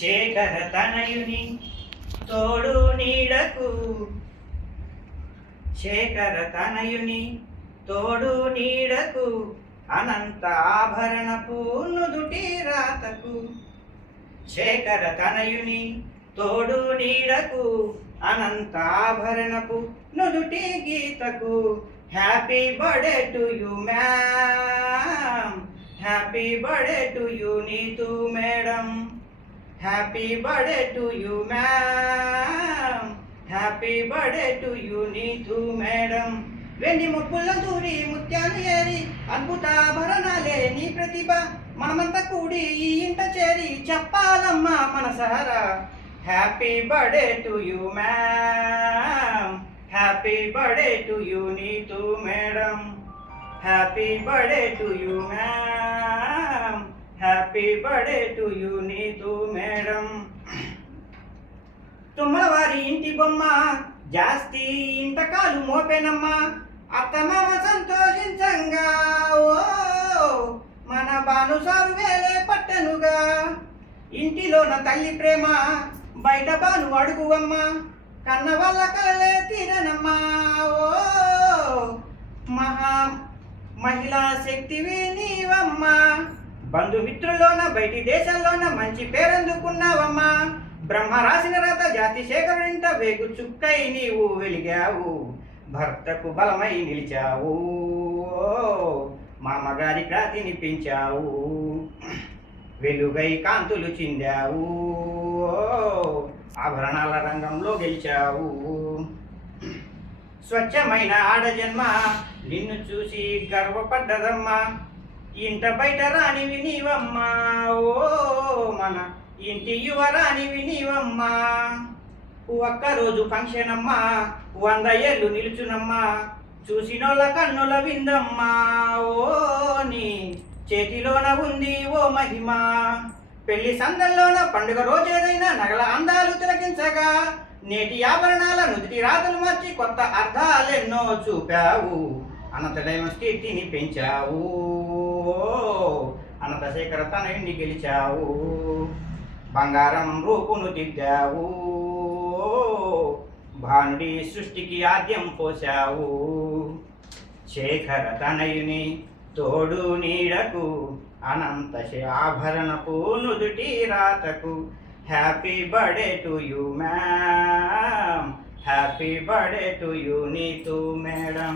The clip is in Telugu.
శేఖర తనయుని తోడు నీడకు శేఖర తనయుని తోడు నీడకు అనంత ఆభరణపు నుదుటి రాతకు శేఖర తనయుని తోడు నీడకు అనంత ఆభరణపు నుదుటి గీతకు happy birthday to you ma'am happy birthday to you Neetu madam happy birthday to you ma'am happy birthday to you Neetu madam వెండి ముప్పుల దూరి ముత్యాలు ఏరి అద్భుతాభరణాలే నీ ప్రతిభ మనమంతా కూడి ఈ ఇంట చేరి చెప్పాలమ్మా మనసారా happy birthday to you ma'am happy birthday to you Neetu madam happy birthday to you ma'am happy birthday to you Neetu madam తుమ్మలవారి ఇంటి బొమ్మ జాస్తి ఇంతకాలు మోపెనమ్మా అత్తమామ సంతోషించంగా ఓ మన బానుసారు వేలే పట్టనుగా ఇంటిలోన తల్లి ప్రేమ బయట బాను అడుగువమ్మా కన్న వాళ్ళ కలలే తీరనమ్మా ఓ మహిళా శక్తివి నీవమ్మా బంధుమిత్రుల్లోన బయటి దేశాల్లోన మంచి పేరందుకున్నావమ్మా బ్రహ్మ రాసిన రాత జాతి శేఖరునింట వేగు చుక్కై నీవు వెలిగావు భర్తకు బలమై నిలిచావు మామగారి క్రాతిని పెంచావు వెలుగై కాంతులు చిందావు ఆభరణాల రంగంలో గెలిచావు స్వచ్ఛమైన ఆడజన్మ నిన్ను చూసి గర్వపడ్డదమ్మా ఇంట బయట రానివి నీవమ్మా ఓ మన ఇంటి యువరానివి నీవమ్మా ఒక్కరోజు ఫంక్షన్ అమ్మా 100 ఏళ్ళు నిలుచునమ్మా చూసినోళ్ళ కన్నుల విందమ్మా ఓ నీ చేతిలోన ఉంది ఓ మహిమ పెళ్లి సందల్లోన పండుగ రోజేదైనా నగల అందాలు తిలకించగా నేటి ఆభరణాల నుదిటి రాతలు మార్చి కొత్త అర్థాలెన్నో చూపావు అనంత డైవర్సిటీని పెంచావు అనంత శేఖర తనయుని గెలిచావు బంగారం రూపును దిద్దావు భానుడి సృష్టికి ఆద్యం పోశావు శేఖర తనయుని తోడు నీడకు అనంత ఆభరణపు నుదుటి రాతకు happy birthday to you ma'am happy birthday to you Neetu madam